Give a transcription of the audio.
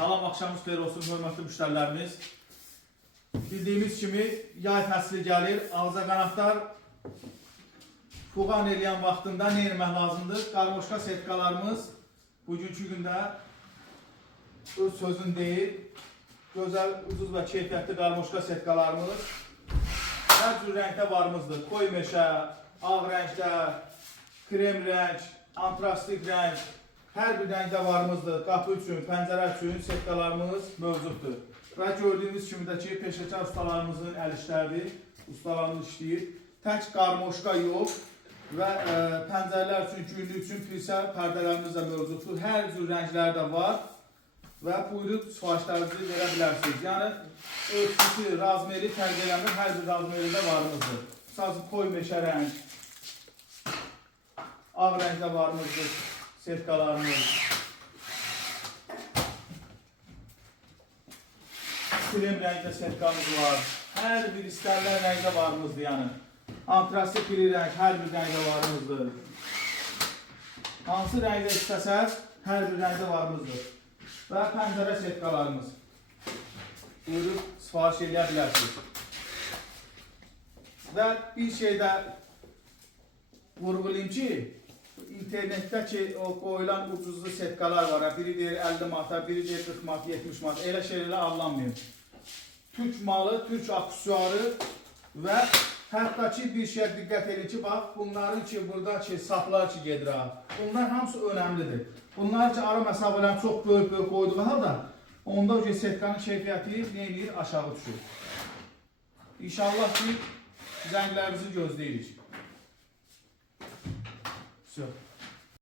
Salam, axşamınız xeyir olsun, hörmətli müştərilərimiz. Bildiyimiz kimi yay fəsli gəlir, ağza qanadlar fuğan eləyən vaxtında nə etmək lazımdır? Qarmoşka setkalarımız bugünkü gündə öz sözün deyil, gözəl, ucuz və keyfiyyətli qarmoşka setkalarımız hər cür rəngdə varımızdır. Koy meşə, ağ rəngdə, krem rəng, antrastik rəng, hər bir rəngdə varımızdır. Qapı üçün, pəncərə üçün setkalarımız mövcuddur. Və gördüyünüz kimi də ki, peşəkar ustalarımızın əl işləridir, ustalarımız işləyir. Tək qarmoşka yox və pəncərələr üçün, günlük üçün pilsə pərdələrimiz də mövcuddur. Hər cür rəngləri də var və buyurub sifarişlərinizi verə bilərsiniz. Yəni, ölçüsü, razmeri fərq eləmir, hər bir razmeri də varımızdır. Sadəcə koy meşə rəng, ağ rəngdə varımızdır. Setkalarımız, krem rəngdə setkamız var, hər bir istənilən rəngdə varımızdır yəni. Antrastik bir rəng, hər bir rəngdə varımızdır. Hansı rəngdə istəsəz, hər bir rəngdə varımızdır. Və pəncərə setkalarımız. Buyurub sifariş eləyə bilərsiniz. Və bir şey də vurğulayım ki, İnternetdə ki, o qoyulan ucuzlu setkalar var. Biri deyir 50 manata, biri deyir 40 manat, 70 manat. Elə şeylərlə alınmıyor. Türk malı, Türk aksesuarı və hətta ki bir şey diqqət edin ki, bax, bunların ki, burada ki, saplar ki gedir ha. Bunlar hamısı önəmlidir. Bunlar ki, ara məsafələrini çox böyük qoyduğu halda, onda ki, setkanın keyfiyyəti nə edir? Aşağı düşür. İnşallah ki, zənglərimizi gözləyirik. Все.